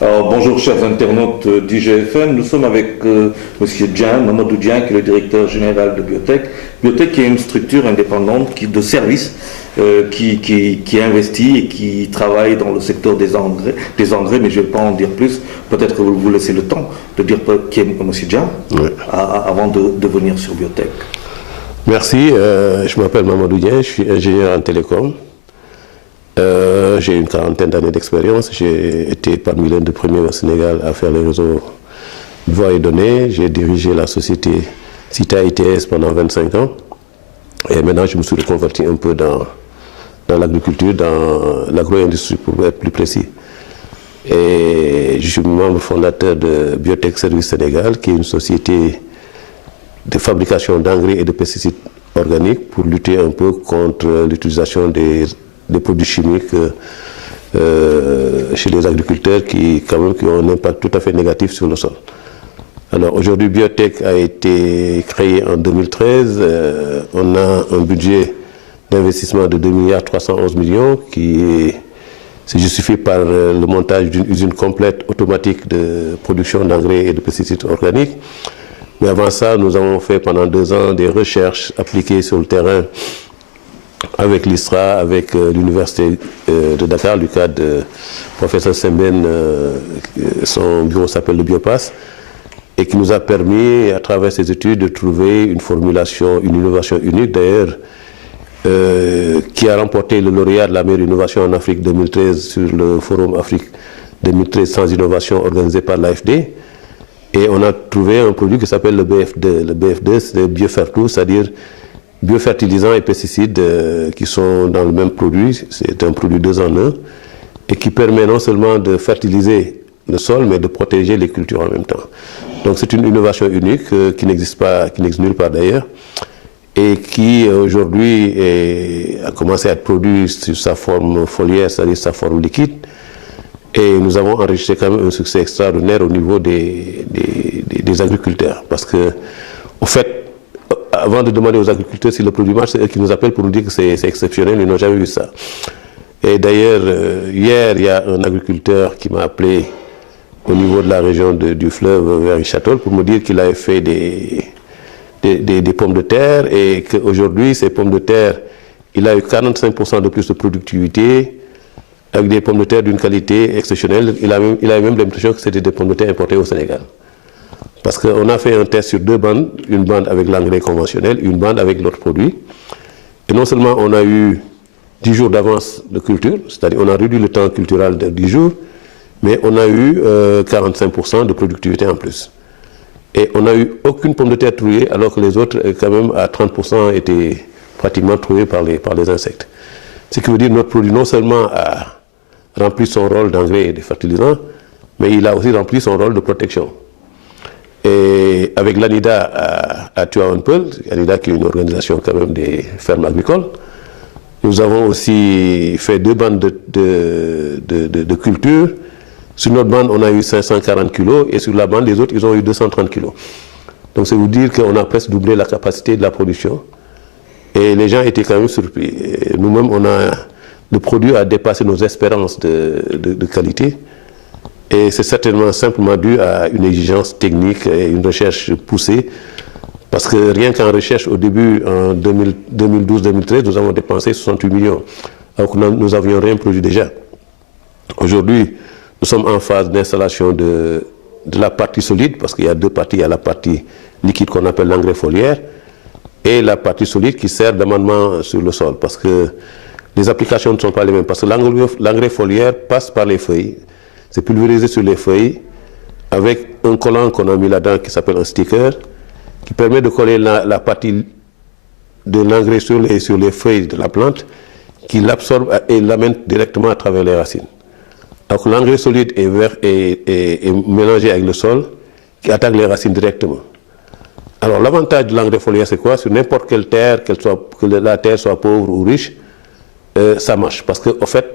Alors, bonjour chers internautes d'IGFM, nous sommes avec Monsieur Dian, Mamadou Dian, qui est le directeur général de Biotech. Biotech qui est une structure indépendante de services qui investit et qui travaille dans le secteur des engrais, mais je ne vais pas en dire plus. Peut-être que vous laissez le temps de dire qui est Monsieur Dian, oui, avant de venir sur Biotech. Merci, je m'appelle Mamadou Dian, je suis ingénieur en télécom. J'ai une quarantaine d'années d'expérience. J'ai été parmi les deux premiers au Sénégal à faire les réseaux voix et données. J'ai dirigé la société CITA ITS pendant 25 ans. Et maintenant, je me suis reconverti un peu dans l'agriculture, dans l'agro-industrie pour être plus précis. Et je suis membre fondateur de Biotech Service Sénégal, qui est une société de fabrication d'engrais et de pesticides organiques pour lutter un peu contre l'utilisation des produits chimiques chez les agriculteurs qui ont un impact tout à fait négatif sur le sol. Alors aujourd'hui, Biotech a été créé en 2013. On a un budget d'investissement de 2,311 milliards qui se justifie par le montage d'une usine complète automatique de production d'engrais et de pesticides organiques. Mais avant ça, nous avons fait pendant 2 ans des recherches appliquées sur le terrain avec l'ISRA, avec l'université de Dakar, du cadre de professeur Semben, son bureau s'appelle le Biopass, et qui nous a permis, à travers ces études, de trouver une formulation, une innovation unique d'ailleurs, qui a remporté le lauréat de la meilleure innovation en Afrique 2013 sur le Forum Afrique 2013 sans innovation organisé par l'AFD. Et on a trouvé un produit qui s'appelle le BF2. Le BF2, c'est le biofertile, c'est-à-dire biofertilisants et pesticides qui sont dans le même produit. C'est un produit 2 en 1 et qui permet non seulement de fertiliser le sol, mais de protéger les cultures en même temps. Donc c'est une innovation unique qui n'existe nulle part d'ailleurs et qui aujourd'hui a commencé à être produit sur sa forme foliaire, c'est-à-dire sa forme liquide. Et nous avons enregistré quand même un succès extraordinaire au niveau des agriculteurs. Parce que, au fait, avant de demander aux agriculteurs si le produit marche, c'est eux qui nous appellent pour nous dire que c'est exceptionnel, ils n'ont jamais vu ça. Et d'ailleurs, hier, il y a un agriculteur qui m'a appelé au niveau de la région du fleuve vers Château pour me dire qu'il avait fait des pommes de terre et qu'aujourd'hui, ces pommes de terre, il a eu 45% de plus de productivité avec des pommes de terre d'une qualité exceptionnelle. Il avait même l'impression que c'était des pommes de terre importées au Sénégal. Parce qu'on a fait un test sur 2 bandes, une bande avec l'engrais conventionnel, une bande avec l'autre produit. Et non seulement on a eu 10 jours d'avance de culture, c'est-à-dire on a réduit le temps culturel de 10 jours, mais on a eu 45% de productivité en plus. Et on n'a eu aucune pomme de terre trouée, alors que les autres, quand même, à 30%, étaient pratiquement trouées par les insectes. Ce qui veut dire que notre produit non seulement a rempli son rôle d'engrais et de fertilisant, mais il a aussi rempli son rôle de protection. Et avec l'ANIDA à Tuaonpel, l'ANIDA qui est une organisation quand même des fermes agricoles, nous avons aussi fait 2 bandes de culture. Sur notre bande, on a eu 540 kg et sur la bande des autres, ils ont eu 230 kg. Donc c'est vous dire qu'on a presque doublé la capacité de la production. Et les gens étaient quand même surpris. Nous-mêmes, le produit a dépassé nos espérances de qualité. Et c'est certainement simplement dû à une exigence technique et une recherche poussée. Parce que rien qu'en recherche, au début, en 2012-2013, nous avons dépensé 68 millions. Alors que nous n'avions rien produit déjà. Aujourd'hui, nous sommes en phase d'installation de la partie solide, parce qu'il y a 2 parties. Il y a la partie liquide qu'on appelle l'engrais foliaire, et la partie solide qui sert d'amendement sur le sol. Parce que les applications ne sont pas les mêmes. Parce que l'engrais foliaire passe par les feuilles. C'est pulvérisé sur les feuilles avec un collant qu'on a mis là-dedans qui s'appelle un sticker qui permet de coller la partie de l'engrais sur les feuilles de la plante qui l'absorbe et l'amène directement à travers les racines. Donc l'engrais solide est mélangé avec le sol qui attaque les racines directement. Alors l'avantage de l'engrais foliaire c'est quoi? Sur n'importe quelle terre, que la terre soit pauvre ou riche, ça marche parce qu'en fait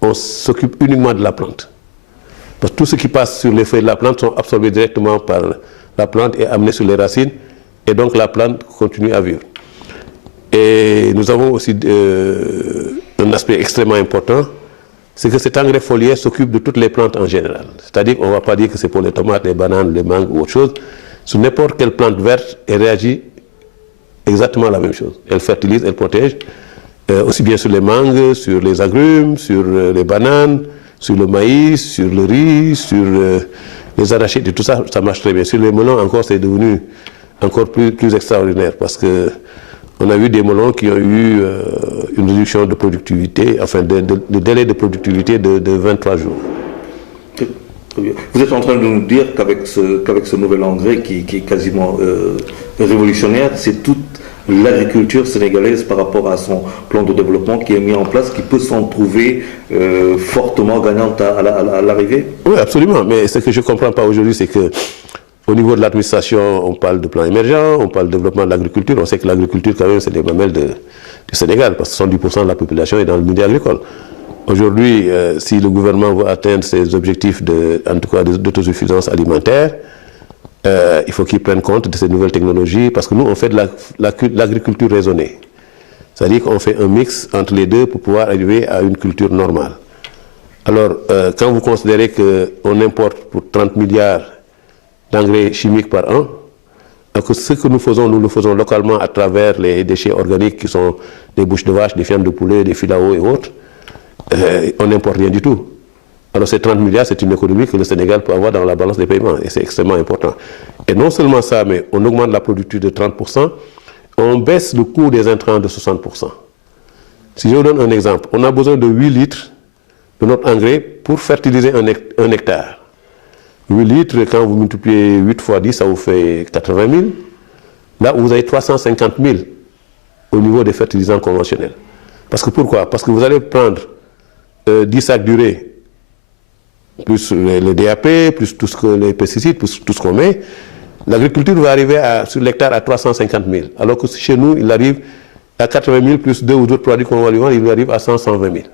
on s'occupe uniquement de la plante. Parce que tout ce qui passe sur les feuilles de la plante sont absorbés directement par la plante et amenés sur les racines, et donc la plante continue à vivre. Et nous avons aussi un aspect extrêmement important, c'est que cet engrais foliaire s'occupe de toutes les plantes en général. C'est-à-dire qu'on ne va pas dire que c'est pour les tomates, les bananes, les mangues ou autre chose. Sur n'importe quelle plante verte, elle réagit exactement la même chose. Elle fertilise, elle protège, aussi bien sur les mangues, sur les agrumes, sur les bananes, sur le maïs, sur le riz, sur les arachides, et tout ça, ça marche très bien. Sur les melons, encore, c'est devenu encore plus extraordinaire parce que on a vu des melons qui ont eu une réduction de productivité, enfin de délai de productivité de 23 jours. Vous êtes en train de nous dire qu'avec ce nouvel engrais qui est quasiment révolutionnaire, c'est toute l'agriculture sénégalaise par rapport à son plan de développement qui est mis en place, qui peut s'en trouver fortement gagnante à l'arrivée? Oui, absolument. Mais ce que je ne comprends pas aujourd'hui, c'est que au niveau de l'administration, on parle de plan émergent, on parle de développement de l'agriculture. On sait que l'agriculture, quand même, c'est les mamelles du Sénégal, parce que 70% de la population est dans le milieu agricole. Aujourd'hui, si le gouvernement veut atteindre ses objectifs en tout cas d'autosuffisance alimentaire, il faut qu'il prenne compte de ces nouvelles technologies, parce que nous, on fait de l'agriculture raisonnée. C'est-à-dire qu'on fait un mix entre les deux pour pouvoir arriver à une culture normale. Alors, quand vous considérez qu'on importe pour 30 milliards d'engrais chimiques par an, alors que ce que nous le faisons localement à travers les déchets organiques qui sont des bouches de vache, des viandes de poulet, des filaos et autres, on n'importe rien du tout. Alors ces 30 milliards, c'est une économie que le Sénégal peut avoir dans la balance des paiements et c'est extrêmement important. Et non seulement ça, mais on augmente la productivité de 30%, on baisse le coût des intrants de 60%. Si je vous donne un exemple, on a besoin de 8 litres de notre engrais pour fertiliser un hectare. 8 litres, quand vous multipliez 8 fois 10, ça vous fait 80 000. Là, vous avez 350 000 au niveau des fertilisants conventionnels. Parce que pourquoi? Parce que vous allez prendre 10 sacs d'urée, plus le DAP, plus les pesticides, plus tout ce qu'on met. L'agriculture va arriver sur l'hectare à 350 000. Alors que chez nous, il arrive à 80 000 plus 2 ou d'autres produits qu'on va lui vendre, il lui arrive à 120 000.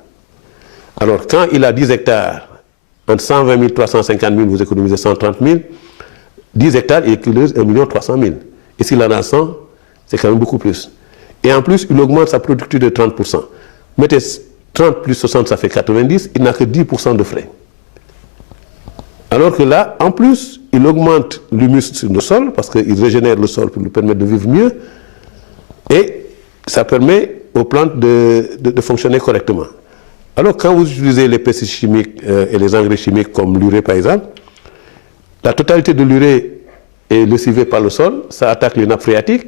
Alors, quand il a 10 hectares, entre 120 000 et 350 000, vous économisez 130 000. 10 hectares, il économise 1 300 000. Et s'il en a 100, c'est quand même beaucoup plus. Et en plus, il augmente sa productivité de 30%. Mettez 30 plus 60, ça fait 90, il n'a que 10% de frais. Alors que là, en plus, il augmente l'humus sur le sol, parce qu'il régénère le sol pour lui permettre de vivre mieux. Et ça permet aux plantes de fonctionner correctement. Alors, quand vous utilisez les pesticides chimiques et les engrais chimiques comme l'urée par exemple, la totalité de l'urée est lessivée par le sol, ça attaque les nappes phréatiques,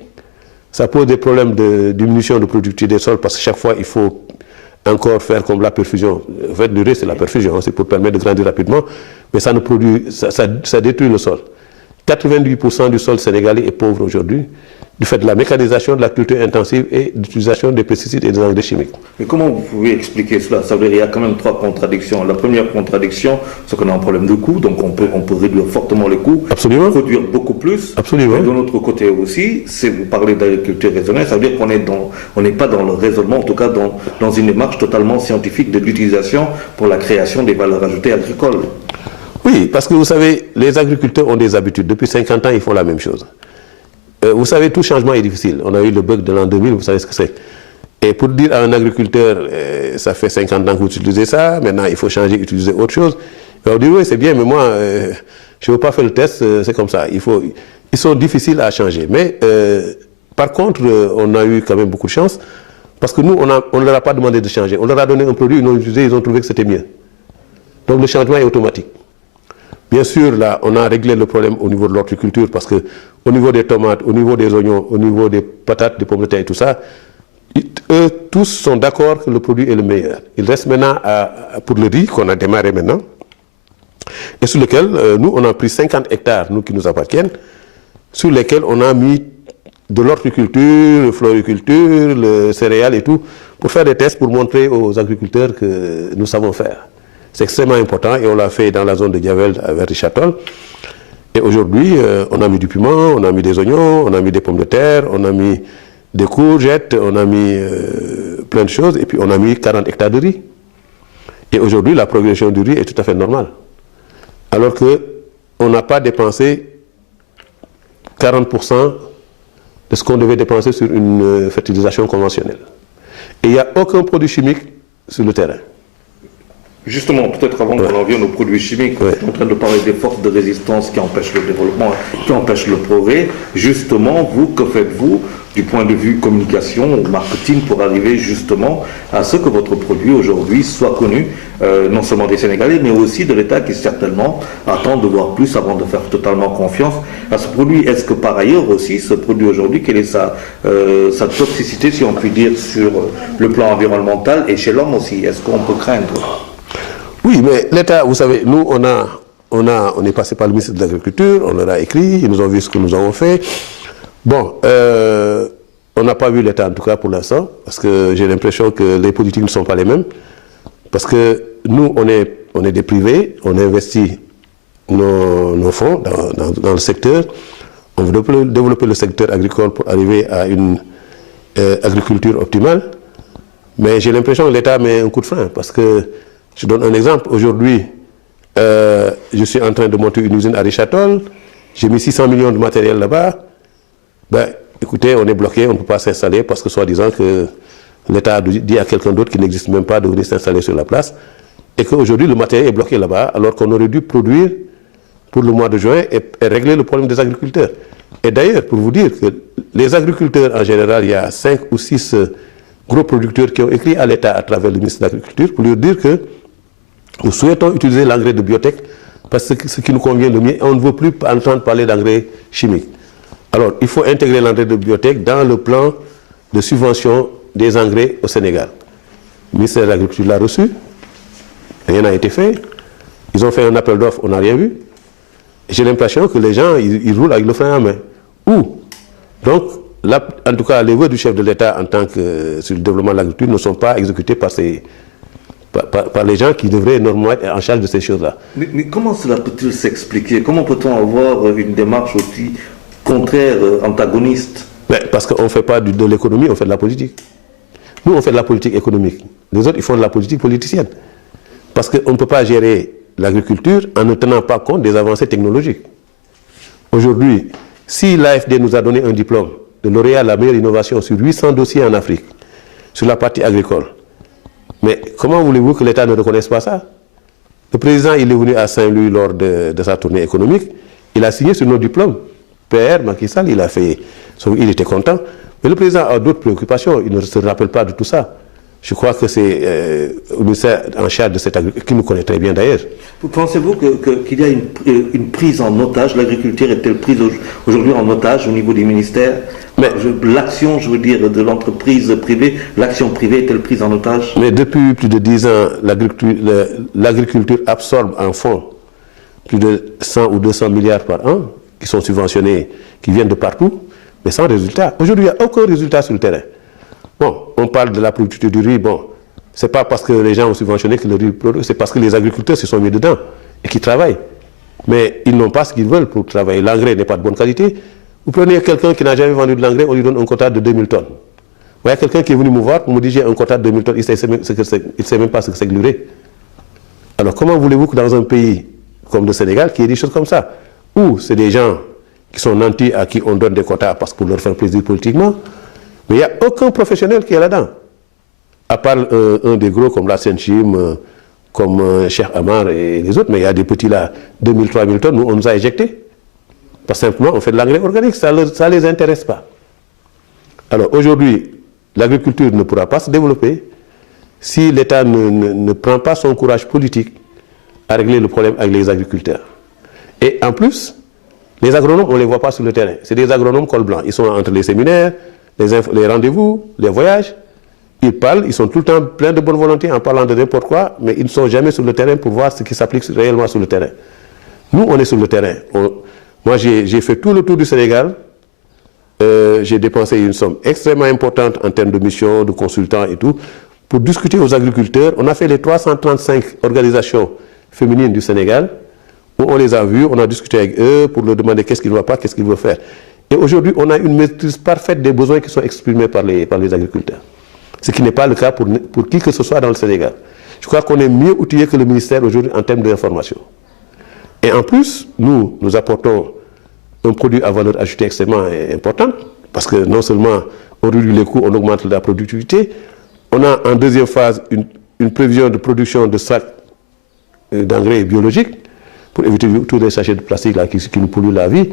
ça pose des problèmes de diminution de productivité des sols parce que chaque fois il faut encore faire comme la perfusion. En fait, l'urée c'est la perfusion, c'est pour permettre de grandir rapidement, mais ça détruit le sol. 98% du sol sénégalais est pauvre aujourd'hui, du fait de la mécanisation, de la culture intensive et de l'utilisation des pesticides et des engrais chimiques. Mais comment vous pouvez expliquer cela? Ça veut dire qu'il y a quand même 3 contradictions. La première contradiction, c'est qu'on a un problème de coût, donc on peut réduire fortement les coûts, absolument, produire beaucoup plus. Absolument. Et de l'autre côté aussi, si vous parlez d'agriculture raisonnée, ça veut dire qu'on n'est pas dans le raisonnement, en tout cas dans une démarche totalement scientifique de l'utilisation pour la création des valeurs ajoutées agricoles. Oui, parce que vous savez, les agriculteurs ont des habitudes. Depuis 50 ans, ils font la même chose. Vous savez, tout changement est difficile. On a eu le bug de l'an 2000, vous savez ce que c'est. Et pour dire à un agriculteur, ça fait 50 ans que vous utilisez ça, maintenant il faut changer, utiliser autre chose. Il va dire, oui, c'est bien, mais moi, je ne veux pas faire le test, c'est comme ça. Ils sont difficiles à changer. Mais par contre, on a eu quand même beaucoup de chance, parce que nous, on ne leur a pas demandé de changer. On leur a donné un produit, ils l'ont utilisé, ils ont trouvé que c'était mieux. Donc le changement est automatique. Bien sûr, là, on a réglé le problème au niveau de l'horticulture parce que au niveau des tomates, au niveau des oignons, au niveau des patates, des pommes de terre et tout ça, eux tous sont d'accord que le produit est le meilleur. Il reste maintenant pour le riz qu'on a démarré maintenant et sur lequel nous, on a pris 50 hectares, nous qui nous appartiennent, sur lesquels on a mis de l'horticulture, la floriculture, le céréales et tout, pour faire des tests pour montrer aux agriculteurs que nous savons faire. C'est extrêmement important et on l'a fait dans la zone de Diavel vers Richard-Toll. Et aujourd'hui, on a mis du piment, on a mis des oignons, on a mis des pommes de terre, on a mis des courgettes, on a mis plein de choses et puis on a mis 40 hectares de riz. Et aujourd'hui, la progression du riz est tout à fait normale. Alors qu'on n'a pas dépensé 40% de ce qu'on devait dépenser sur une fertilisation conventionnelle. Et il n'y a aucun produit chimique sur le terrain. Justement, peut-être avant qu'on en vienne aux produits chimiques, on est en train de parler des forces de résistance qui empêchent le développement, qui empêchent le progrès. Justement, vous, que faites-vous du point de vue communication ou marketing pour arriver justement à ce que votre produit aujourd'hui soit connu, non seulement des Sénégalais, mais aussi de l'État qui certainement attend de voir plus avant de faire totalement confiance à ce produit. Est-ce que par ailleurs aussi, ce produit aujourd'hui, quelle est sa toxicité, si on peut dire, sur le plan environnemental et chez l'homme aussi? Est-ce qu'on peut craindre? Oui, mais l'État, vous savez, nous, on est passé par le ministre de l'Agriculture, on leur a écrit, ils nous ont vu ce que nous avons fait. Bon, on n'a pas vu l'État en tout cas pour l'instant, parce que j'ai l'impression que les politiques ne sont pas les mêmes. Parce que nous, on est des privés, on investit nos fonds dans le secteur, on veut développer le secteur agricole pour arriver à une agriculture optimale. Mais j'ai l'impression que l'État met un coup de frein, parce que je donne un exemple. Aujourd'hui, je suis en train de monter une usine à Richatol. J'ai mis 600 millions de matériel là-bas. Ben, écoutez, on est bloqué, on ne peut pas s'installer parce que soi-disant que l'État a dit à quelqu'un d'autre qui n'existe même pas de venir s'installer sur la place. Et qu'aujourd'hui, le matériel est bloqué là-bas, alors qu'on aurait dû produire pour le mois de juin et régler le problème des agriculteurs. Et d'ailleurs, pour vous dire que les agriculteurs, en général, il y a 5 ou 6 gros producteurs qui ont écrit à l'État à travers le ministre de l'Agriculture pour lui dire que nous souhaitons utiliser l'engrais de biotech parce que ce qui nous convient le mieux, on ne veut plus entendre parler d'engrais chimiques. Alors, il faut intégrer l'engrais de biotech dans le plan de subvention des engrais au Sénégal. Le ministère de l'Agriculture l'a reçu, rien n'a été fait. Ils ont fait un appel d'offres, on n'a rien vu. J'ai l'impression que les gens, ils roulent avec le frein à main. Donc, là, en tout cas, les vœux du chef de l'État en tant que sur le développement de l'agriculture ne sont pas exécutés par les gens qui devraient normalement être en charge de ces choses-là. Mais comment cela peut-il s'expliquer? Comment peut-on avoir une démarche aussi contraire, antagoniste? Parce qu'on ne fait pas de l'économie, on fait de la politique. Nous, on fait de la politique économique. Les autres, ils font de la politique politicienne. Parce qu'on ne peut pas gérer l'agriculture en ne tenant pas compte des avancées technologiques. Aujourd'hui, si l'AFD nous a donné un diplôme de lauréat à la meilleure innovation sur 800 dossiers en Afrique, sur la partie agricole, mais comment voulez-vous que l'État ne reconnaisse pas ça? Le président, il est venu à Saint-Louis lors de sa tournée économique, il a signé sur nos diplômes. PR, Macky Sall, il était content. Mais le président a d'autres préoccupations, il ne se rappelle pas de tout ça. Je crois que c'est le ministère en charge de cette agriculture, qui nous connaît très bien d'ailleurs. Pensez-vous qu'il y a une prise en otage? L'agriculture est-elle prise aujourd'hui en otage au niveau des ministères? L'action, je veux dire, de l'entreprise privée, l'action privée est-elle prise en otage? Mais depuis plus de 10 ans, l'agriculture absorbe en fonds plus de 100 ou 200 milliards par an, qui sont subventionnés, qui viennent de partout, mais sans résultat. Aujourd'hui, il n'y a aucun résultat sur le terrain. Bon, on parle de la productivité du riz, bon, c'est pas parce que les gens ont subventionné que le riz produit, c'est parce que les agriculteurs se sont mis dedans et qui travaillent. Mais ils n'ont pas ce qu'ils veulent pour travailler. L'engrais n'est pas de bonne qualité. Vous prenez quelqu'un qui n'a jamais vendu de l'engrais, on lui donne un quota de 2000 tonnes. Vous voyez quelqu'un qui est venu me voir pour me dire j'ai un quota de 2000 tonnes, il ne sait même pas ce que c'est que l'urée. Alors comment voulez-vous que dans un pays comme le Sénégal, qui ait des choses comme ça, où c'est des gens qui sont nantis à qui on donne des quotas parce que pour leur faire plaisir politiquement, mais il n'y a aucun professionnel qui est là-dedans. À part un des gros comme la Senchim, comme Cheikh Amar et les autres, mais il y a des petits là, 2000, 3000 tonnes, nous on nous a éjectés. Parce que simplement on fait de l'engrais organique, ça ne les intéresse pas. Alors aujourd'hui, l'agriculture ne pourra pas se développer si l'État ne prend pas son courage politique à régler le problème avec les agriculteurs. Et en plus, les agronomes, on ne les voit pas sur le terrain. C'est des agronomes col blanc. Ils sont entre les séminaires, les rendez-vous, les voyages. Ils parlent, ils sont tout le temps pleins de bonne volonté en parlant de n'importe quoi, mais ils ne sont jamais sur le terrain pour voir ce qui s'applique réellement sur le terrain. Nous, on est sur le terrain. Moi, j'ai fait tout le tour du Sénégal. J'ai dépensé une somme extrêmement importante en termes de missions, de consultants et tout, pour discuter aux agriculteurs. On a fait les 335 organisations féminines du Sénégal, où on les a vus, on a discuté avec eux pour leur demander qu'est-ce qu'ils ne voient pas, qu'est-ce qu'ils veulent faire. Et aujourd'hui, on a une maîtrise parfaite des besoins qui sont exprimés par les agriculteurs. Ce qui n'est pas le cas pour qui que ce soit dans le Sénégal. Je crois qu'on est mieux outillé que le ministère aujourd'hui en termes d'information. Et en plus, nous apportons un produit à valeur ajoutée extrêmement importante, Parce que non seulement on réduit les coûts, on augmente la productivité. On a en deuxième phase une prévision de production de sacs d'engrais biologiques pour éviter tous les sachets de plastique là, qui nous polluent la vie.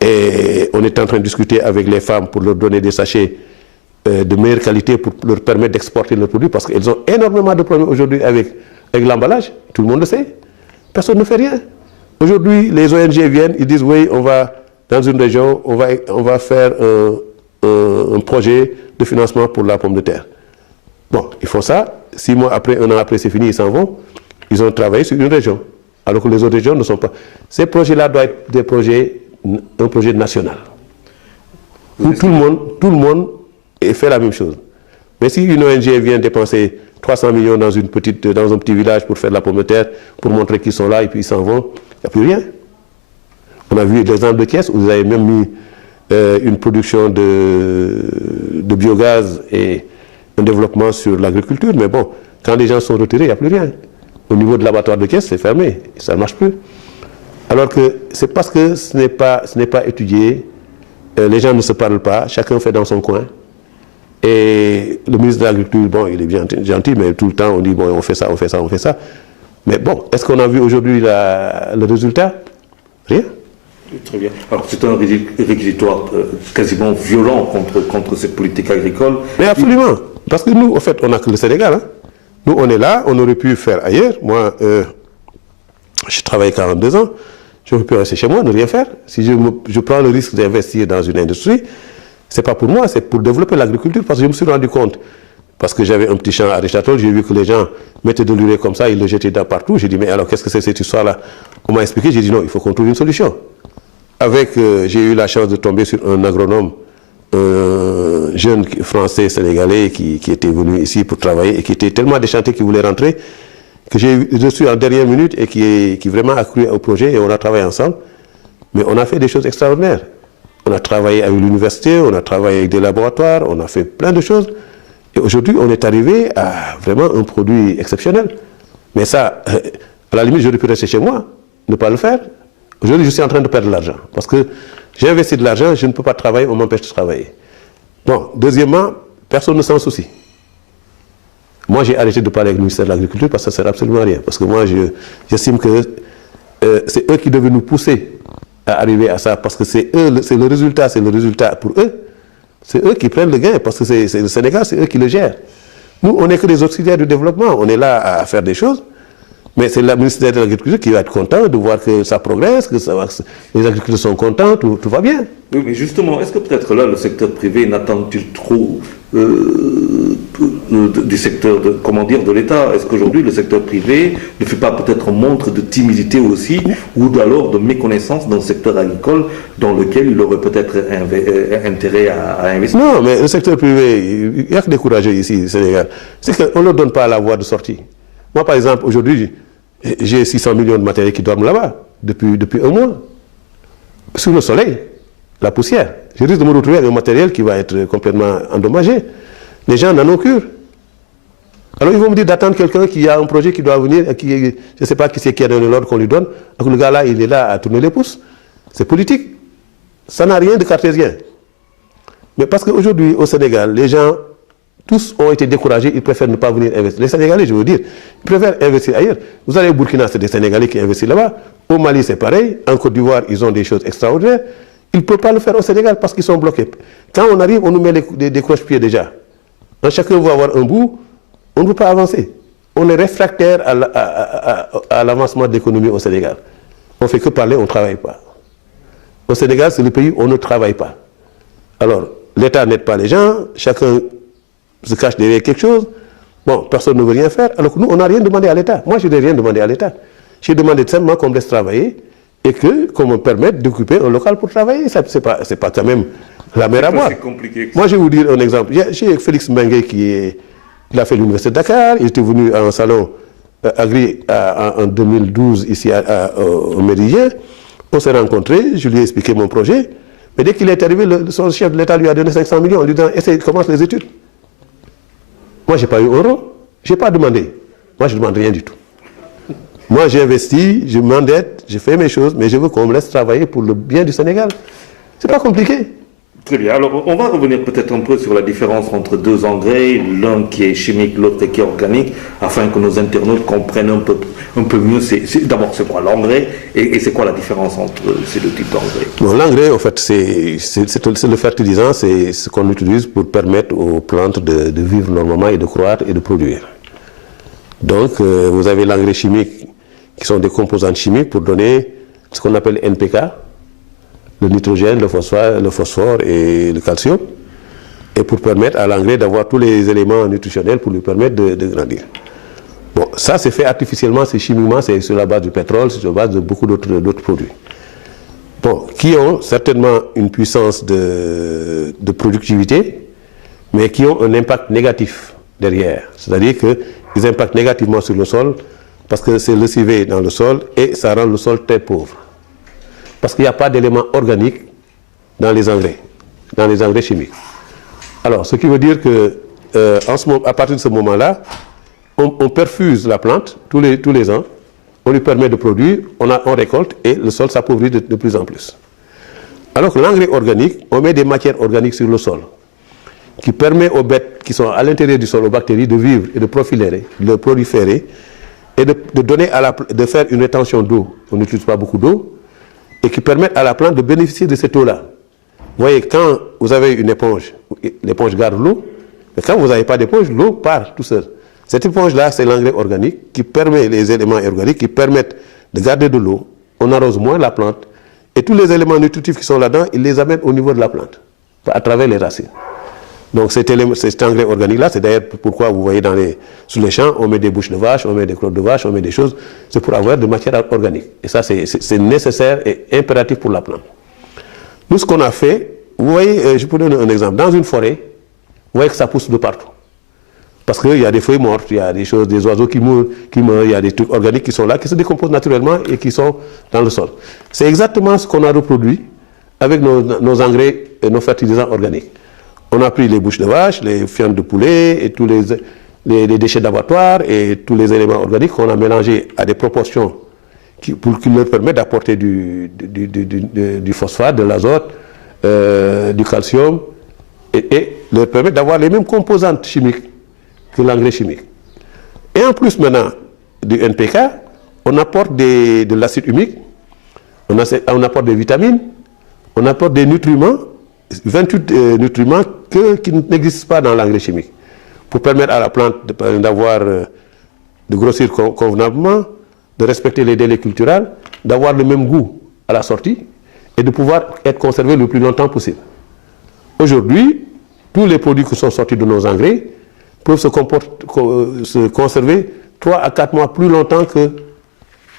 Et on est en train de discuter avec les femmes pour leur donner des sachets de meilleure qualité pour leur permettre d'exporter leurs produits parce qu'elles ont énormément de problèmes aujourd'hui avec l'emballage. Tout le monde le sait. Personne ne fait rien. Aujourd'hui, les ONG viennent, ils disent oui, on va dans une région, on va faire un projet de financement pour la pomme de terre. Bon, ils font ça. 6 mois après, 1 an après, c'est fini, ils s'en vont. Ils ont travaillé sur une région, alors que les autres régions ne sont pas. Ces projets-là doivent être un projet national. Où tout le monde fait la même chose. Mais si une ONG vient dépenser 300 millions dans un petit village pour faire de la pomme de terre, pour montrer qu'ils sont là et puis ils s'en vont, il n'y a plus rien. On a vu l'exemple de Thiès où vous avez même mis une production de biogaz et un développement sur l'agriculture. Mais bon, quand les gens sont retirés, il n'y a plus rien. Au niveau de l'abattoir de Thiès, c'est fermé, ça ne marche plus. Alors que c'est parce que ce n'est pas étudié, les gens ne se parlent pas, chacun fait dans son coin. Et le ministre de l'Agriculture, bon, il est bien gentil, mais tout le temps on dit, bon, on fait ça, on fait ça, on fait ça. Mais bon, est-ce qu'on a vu aujourd'hui le résultat? Rien. Très bien. Alors c'est un réquisitoire quasiment violent contre cette politique agricole. Mais absolument. Parce que nous, en fait, on n'a que le Sénégal. Hein. Nous, on est là, on aurait pu faire ailleurs. Moi, j'ai travaillé 42 ans. J'aurais pu rester chez moi, ne rien faire. Si je prends le risque d'investir dans une industrie, ce n'est pas pour moi, c'est pour développer l'agriculture. Parce que je me suis rendu compte, parce que j'avais un petit champ à Richatol, j'ai vu que les gens mettaient de l'urée comme ça, ils le jetaient partout. J'ai dit, mais alors qu'est-ce que c'est cette histoire-là? On m'a expliqué, j'ai dit non, il faut qu'on trouve une solution. J'ai eu la chance de tomber sur un agronome, un jeune français sénégalais qui était venu ici pour travailler et qui était tellement déchanté qu'il voulait rentrer, que j'ai reçu en dernière minute et qui vraiment a cru au projet et on a travaillé ensemble. Mais on a fait des choses extraordinaires. On a travaillé avec l'université, on a travaillé avec des laboratoires, on a fait plein de choses. Et aujourd'hui, on est arrivé à vraiment un produit exceptionnel. Mais ça, à la limite, j'aurais pu rester chez moi, ne pas le faire. Aujourd'hui, je suis en train de perdre de l'argent. Parce que j'ai investi de l'argent, je ne peux pas travailler, on m'empêche de travailler. Bon, deuxièmement, personne ne s'en soucie. Moi, j'ai arrêté de parler avec le ministère de l'Agriculture parce que ça ne sert absolument à rien. Parce que moi, j'estime que c'est eux qui devaient nous pousser à arriver à ça. Parce que c'est le résultat pour eux. C'est eux qui prennent le gain. Parce que c'est le Sénégal, c'est eux qui le gèrent. Nous, on n'est que des auxiliaires du développement. On est là à faire des choses. Mais c'est le ministère de l'Agriculture qui va être content de voir que ça progresse, que les agriculteurs sont contents, tout va bien. Oui, mais justement, est-ce que peut-être là, le secteur privé n'attend-il trop du secteur, de l'État? Est-ce qu'aujourd'hui, le secteur privé ne fait pas peut-être montre de timidité aussi, ou alors de méconnaissance dans le secteur agricole dans lequel il aurait peut-être intérêt à investir? Non, mais le secteur privé, il n'y a que des courageux ici au Sénégal. C'est qu'on ne leur donne pas la voie de sortie. Moi, par exemple, aujourd'hui, j'ai 600 millions de matériels qui dorment là-bas, depuis 1 mois. Sous le soleil, la poussière. Je risque de me retrouver avec un matériel qui va être complètement endommagé. Les gens n'en ont cure. Alors ils vont me dire d'attendre quelqu'un qui a un projet qui doit venir, je ne sais pas qui c'est qui a donné l'ordre qu'on lui donne. Donc le gars-là, il est là à tourner les pouces. C'est politique. Ça n'a rien de cartésien. Mais parce qu'aujourd'hui, au Sénégal, les gens... Tous ont été découragés, ils préfèrent ne pas venir investir. Les Sénégalais, je veux dire, ils préfèrent investir ailleurs. Vous allez au Burkina, c'est des Sénégalais qui investissent là-bas. Au Mali, c'est pareil. En Côte d'Ivoire, ils ont des choses extraordinaires. Ils ne peuvent pas le faire au Sénégal parce qu'ils sont bloqués. Quand on arrive, on nous met des cloche-pieds déjà. Quand chacun veut avoir un bout, on ne peut pas avancer. On est réfractaire à l'avancement de l'économie au Sénégal. On ne fait que parler, on ne travaille pas. Au Sénégal, c'est le pays où on ne travaille pas. Alors, l'État n'aide pas les gens, chacun se cache derrière quelque chose. Bon, personne ne veut rien faire. Alors que nous, on n'a rien demandé à l'État. Moi, je n'ai rien demandé à l'État. J'ai demandé simplement qu'on me laisse travailler et qu'on me permette d'occuper un local pour travailler. Ce n'est pas quand même la mer à boire. C'est compliqué. Moi, je vais vous dire un exemple. J'ai Félix Mbengue il a fait l'université de Dakar. Il était venu à un salon agri en 2012 ici au Méridien. On s'est rencontrés, je lui ai expliqué mon projet. Mais dès qu'il est arrivé, son chef de l'État lui a donné 500 millions en lui disant « commence les études ». Moi, je n'ai pas eu un rond. Je n'ai pas demandé. Moi, je ne demande rien du tout. Moi, j'ai investi, je m'endette, je fais mes choses, mais je veux qu'on me laisse travailler pour le bien du Sénégal. Ce n'est pas compliqué. Très bien. Alors, on va revenir peut-être un peu sur la différence entre deux engrais, l'un qui est chimique, l'autre qui est organique, afin que nos internautes comprennent un peu mieux. D'abord, c'est quoi l'engrais et c'est quoi la différence entre ces deux types d'engrais? Bon, l'engrais, en fait, c'est le fertilisant, c'est ce qu'on utilise pour permettre aux plantes de vivre normalement et de croître et de produire. Donc, vous avez l'engrais chimique, qui sont des composantes chimiques pour donner ce qu'on appelle NPK, le nitrogène, le phosphore et le calcium, et pour permettre à l'engrais d'avoir tous les éléments nutritionnels pour lui permettre de grandir. Bon, ça c'est fait artificiellement, c'est chimiquement, c'est sur la base du pétrole, c'est sur la base de beaucoup d'autres produits. Bon, qui ont certainement une puissance de productivité, mais qui ont un impact négatif derrière. C'est-à-dire qu'ils impactent négativement sur le sol, parce que c'est lessivé dans le sol et ça rend le sol très pauvre. Parce qu'il n'y a pas d'éléments organiques dans les engrais chimiques. Alors, ce qui veut dire que à partir de ce moment-là, on perfuse la plante tous les ans, on lui permet de produire, on récolte et le sol s'appauvrit de plus en plus. Alors que l'engrais organique, on met des matières organiques sur le sol, qui permet aux bêtes qui sont à l'intérieur du sol, aux bactéries, de vivre et de proliférer et de faire une rétention d'eau. On n'utilise pas beaucoup d'eau, et qui permettent à la plante de bénéficier de cette eau-là. Vous voyez, quand vous avez une éponge, l'éponge garde l'eau, mais quand vous n'avez pas d'éponge, l'eau part tout seul. Cette éponge-là, c'est l'engrais organique qui permet les éléments organiques qui permettent de garder de l'eau. On arrose moins la plante, et tous les éléments nutritifs qui sont là-dedans, ils les amènent au niveau de la plante, à travers les racines. Donc cet engrais organique-là, c'est d'ailleurs pourquoi vous voyez sur les champs, on met des bouches de vache, on met des crottes de vache, on met des choses, c'est pour avoir de matière organique. Et ça, c'est nécessaire et impératif pour la plante. Nous, ce qu'on a fait, vous voyez, je peux donner un exemple. Dans une forêt, vous voyez que ça pousse de partout. Parce qu'il y a des feuilles mortes, il y a des oiseaux qui meurent, il y a des trucs organiques qui sont là, qui se décomposent naturellement et qui sont dans le sol. C'est exactement ce qu'on a reproduit avec nos engrais et nos fertilisants organiques. On a pris les bouches de vache, les fientes de poulet et tous les déchets d'abattoir et tous les éléments organiques qu'on a mélangés à des proportions qui leur permettent d'apporter du phosphate, de l'azote, du calcium et leur permettent d'avoir les mêmes composantes chimiques que l'engrais chimique. Et en plus maintenant du NPK, on apporte de l'acide humique, on apporte des vitamines, on apporte des nutriments, 28 nutriments qui n'existent pas dans l'engrais chimique, pour permettre à la plante de grossir convenablement, de respecter les délais culturels, d'avoir le même goût à la sortie et de pouvoir être conservé le plus longtemps possible. Aujourd'hui, tous les produits qui sont sortis de nos engrais peuvent se conserver 3 à 4 mois plus longtemps que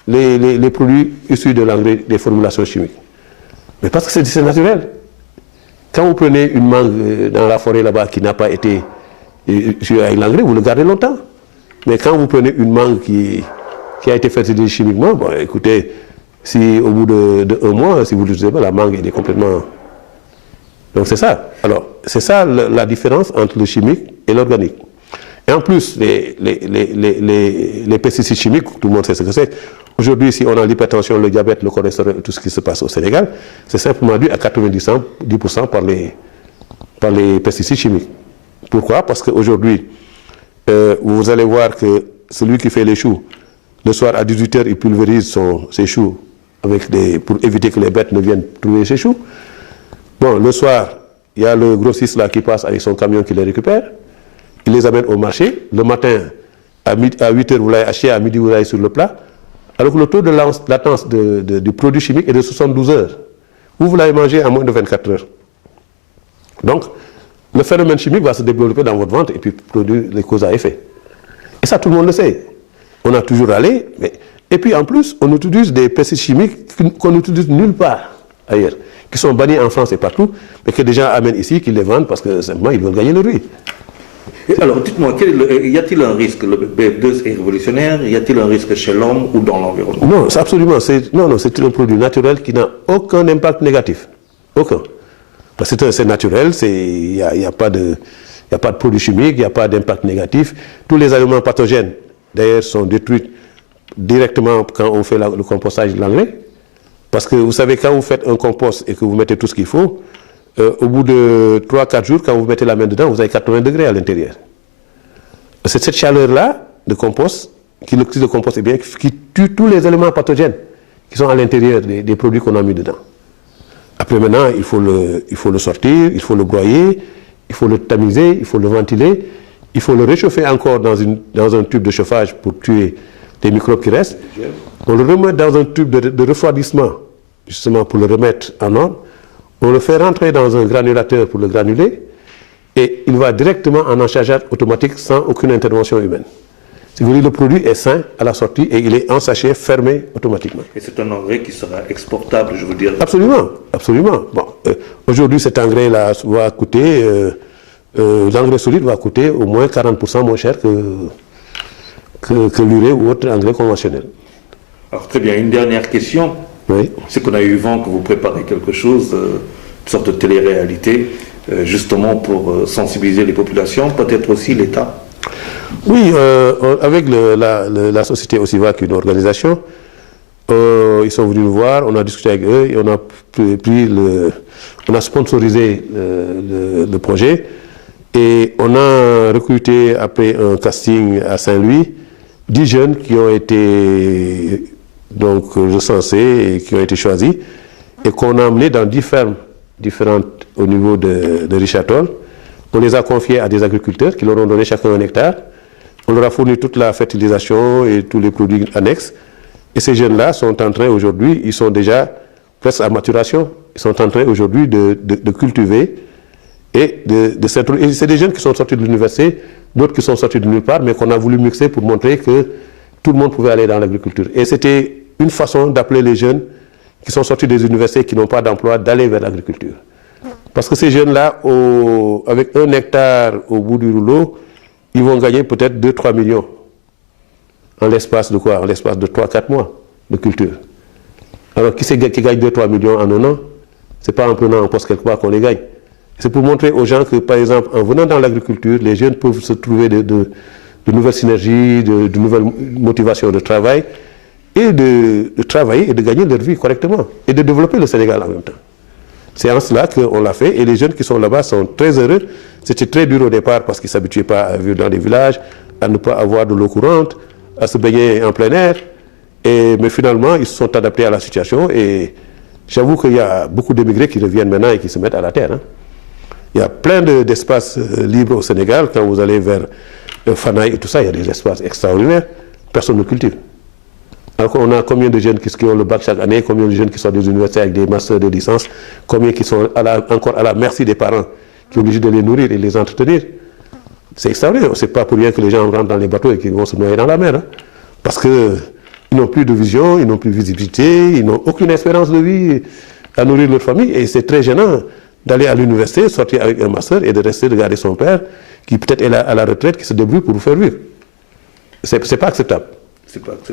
les produits issus de l'engrais des formulations chimiques. Mais parce que c'est naturel. Quand vous prenez une mangue dans la forêt là-bas qui n'a pas été avec l'engrais, vous le gardez longtemps. Mais quand vous prenez une mangue qui a été fertilisée chimiquement, bon, écoutez, si au bout de 1 mois, si vous l'utilisez pas, la mangue est complètement... Donc c'est ça. Alors, c'est ça la différence entre le chimique et l'organique. Et en plus, les pesticides chimiques, tout le monde sait ce que c'est. Aujourd'hui, si on a l'hypertension, le diabète, le cholestérol, tout ce qui se passe au Sénégal, c'est simplement dû à 90% par les pesticides chimiques. Pourquoi? Parce qu'aujourd'hui, vous allez voir que celui qui fait les choux, le soir à 18h, il pulvérise ses choux pour éviter que les bêtes ne viennent trouver ses choux. Bon, le soir, il y a le grossiste là qui passe avec son camion qui les récupère. Il les amène au marché. Le matin, à 8h, vous l'avez acheté, à midi, vous l'avez sur le plat. Alors que le taux de latence du produit chimique est de 72 heures. Vous l'avez mangé en moins de 24 heures. Donc, le phénomène chimique va se développer dans votre ventre et puis produire les causes à effet. Et ça, tout le monde le sait. On a toujours allé. Et puis, en plus, on utilise des pesticides chimiques qu'on n'utilise nulle part ailleurs, qui sont bannis en France et partout, mais que des gens amènent ici, qui les vendent parce que simplement, ils veulent gagner le riz. Alors, dites-moi, y a-t-il un risque? Le BF2 est révolutionnaire. Y a-t-il un risque chez l'homme ou dans l'environnement? Non, c'est absolument. C'est un produit naturel qui n'a aucun impact négatif. Aucun. Parce que c'est naturel, il n'y a pas de produits chimiques, il n'y a pas d'impact négatif. Tous les aliments pathogènes, d'ailleurs, sont détruits directement quand on fait le compostage de l'engrais. Parce que vous savez, quand vous faites un compost et que vous mettez tout ce qu'il faut, au bout de 3-4 jours, quand vous mettez la main dedans, vous avez 80 degrés à l'intérieur. C'est cette chaleur-là de compost, l'oxyde de compost, qui tue tous les éléments pathogènes qui sont à l'intérieur des produits qu'on a mis dedans. Après maintenant, il faut le sortir, il faut le broyer, il faut le tamiser, il faut le ventiler, il faut le réchauffer encore dans un tube de chauffage pour tuer les microbes qui restent. On le remet dans un tube de refroidissement, justement pour le remettre en ordre. On le fait rentrer dans un granulateur pour le granuler et il va directement en enchargeage automatique sans aucune intervention humaine. Si vous voulez, le produit est sain à la sortie et il est en sachet fermé automatiquement. Et c'est un engrais qui sera exportable, je veux dire. Absolument, absolument. Bon, aujourd'hui, cet engrais-là va coûter, l'engrais solide va coûter au moins 40% moins cher que l'urée ou autre engrais conventionnel. Alors très bien, une dernière question. Oui. C'est qu'on a eu vent que vous préparez quelque chose, une sorte de télé-réalité, justement pour sensibiliser les populations, peut-être aussi l'État. Oui, avec la société Osivac, une organisation, ils sont venus nous voir, on a discuté avec eux et on a sponsorisé le projet et on a recruté après un casting à Saint-Louis 10 jeunes qui ont été donc recensés et qui ont été choisis et qu'on a amenés dans 10 fermes différentes au niveau de Richard Toll. On les a confiés à des agriculteurs qui leur ont donné chacun un hectare. On leur a fourni toute la fertilisation et tous les produits annexes. Et ces jeunes-là sont en train aujourd'hui, ils sont déjà presque à maturation, ils sont en train aujourd'hui de cultiver et s'introduire. Et c'est des jeunes qui sont sortis de l'université, d'autres qui sont sortis de nulle part, mais qu'on a voulu mixer pour montrer que tout le monde pouvait aller dans l'agriculture. Et c'était une façon d'appeler les jeunes qui sont sortis des universités, qui n'ont pas d'emploi, d'aller vers l'agriculture. Parce que ces jeunes-là, avec 1 hectare au bout du rouleau, ils vont gagner peut-être 2-3 millions. En l'espace de quoi? En l'espace de 3-4 mois de culture. Alors qui gagne 2-3 millions en un an? Ce n'est pas en prenant un poste quelque part qu'on les gagne. C'est pour montrer aux gens que, par exemple, en venant dans l'agriculture, les jeunes peuvent se trouver de nouvelles synergies, de nouvelles motivations de travail, et de travailler et de gagner leur vie correctement, et de développer le Sénégal en même temps. C'est en cela qu'on l'a fait et les jeunes qui sont là-bas sont très heureux. C'était très dur au départ parce qu'ils ne s'habituaient pas à vivre dans les villages, à ne pas avoir de l'eau courante, à se baigner en plein air. Mais finalement, ils se sont adaptés à la situation et j'avoue qu'il y a beaucoup d'émigrés qui reviennent maintenant et qui se mettent à la terre. Il y a plein d'espaces libres au Sénégal. Quand vous allez vers Fanaï et tout ça, il y a des espaces extraordinaires. Personne ne cultive. Alors on a combien de jeunes qui ont le bac chaque année, combien de jeunes qui sont des universités avec des masters de licence, combien qui sont encore à la merci des parents qui sont obligés de les nourrir et les entretenir. C'est extraordinaire. Ce n'est pas pour rien que les gens rentrent dans les bateaux et qu'ils vont se noyer dans la mer. Parce qu'ils n'ont plus de vision, ils n'ont plus de visibilité, ils n'ont aucune espérance de vie à nourrir leur famille. Et c'est très gênant d'aller à l'université, sortir avec un master et de rester de garder son père, qui peut-être est à la retraite, qui se débrouille pour vous faire vivre. Ce n'est pas acceptable.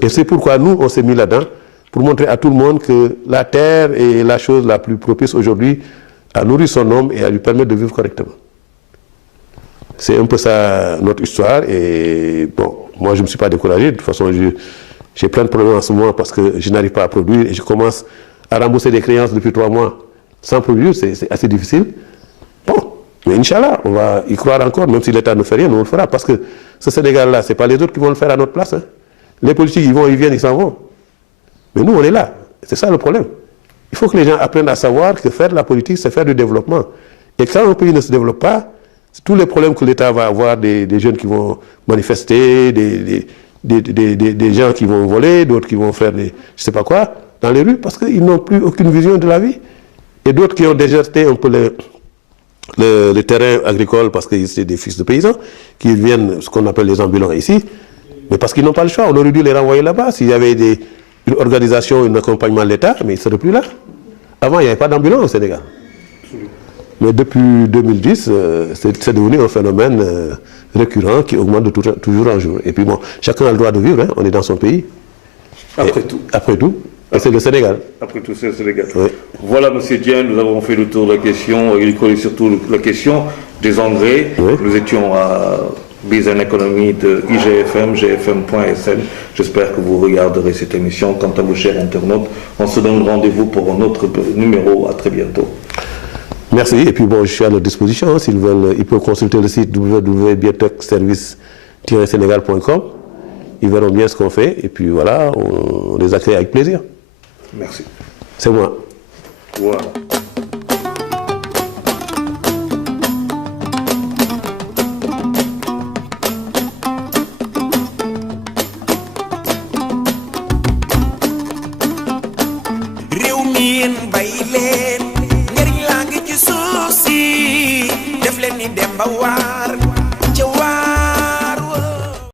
Et c'est pourquoi nous, on s'est mis là-dedans, pour montrer à tout le monde que la terre est la chose la plus propice aujourd'hui à nourrir son homme et à lui permettre de vivre correctement. C'est un peu ça notre histoire. Et bon, moi je ne me suis pas découragé. De toute façon, j'ai plein de problèmes en ce moment parce que je n'arrive pas à produire et je commence à rembourser des créances depuis 3 mois sans produire. C'est assez difficile. Bon, mais Inch'Allah, on va y croire encore, même si l'État ne fait rien, nous on le fera. Parce que ce Sénégal-là, ce n'est pas les autres qui vont le faire à notre place. Les politiques, ils vont, ils viennent, ils s'en vont. Mais nous, on est là. C'est ça le problème. Il faut que les gens apprennent à savoir que faire de la politique, c'est faire du développement. Et quand un pays ne se développe pas, tous les problèmes que l'État va avoir, des jeunes qui vont manifester, des gens qui vont voler, d'autres qui vont faire je ne sais pas quoi, dans les rues, parce qu'ils n'ont plus aucune vision de la vie. Et d'autres qui ont déserté un peu le terrain agricole parce que c'est des fils de paysans, qui viennent, ce qu'on appelle les ambulants ici, mais parce qu'ils n'ont pas le choix. On aurait dû les renvoyer là-bas. S'il y avait une organisation, un accompagnement de l'État, mais ils ne seraient plus là. Avant, il n'y avait pas d'ambulants au Sénégal. Mais depuis 2010, c'est devenu un phénomène récurrent qui augmente toujours un jour. Et puis bon, chacun a le droit de vivre, on est dans son pays. Après tout. Après tout. Et c'est le Sénégal. Après tout, c'est le Sénégal. Oui. Voilà, M. Dieng, nous avons fait le tour de la question agricole et surtout la question des engrais. Oui. Nous étions à Business Economy de IGFM, gfm.sn. J'espère que vous regarderez cette émission. Quant à vous, chers internautes, on se donne rendez-vous pour un autre numéro. À très bientôt. Merci, et puis bon, je suis à leur disposition. S'ils veulent, ils peuvent consulter le site www.biotechservice-sénégal.com. Ils verront bien ce qu'on fait, et puis voilà, on les accueille avec plaisir. Merci. C'est moi. Voilà.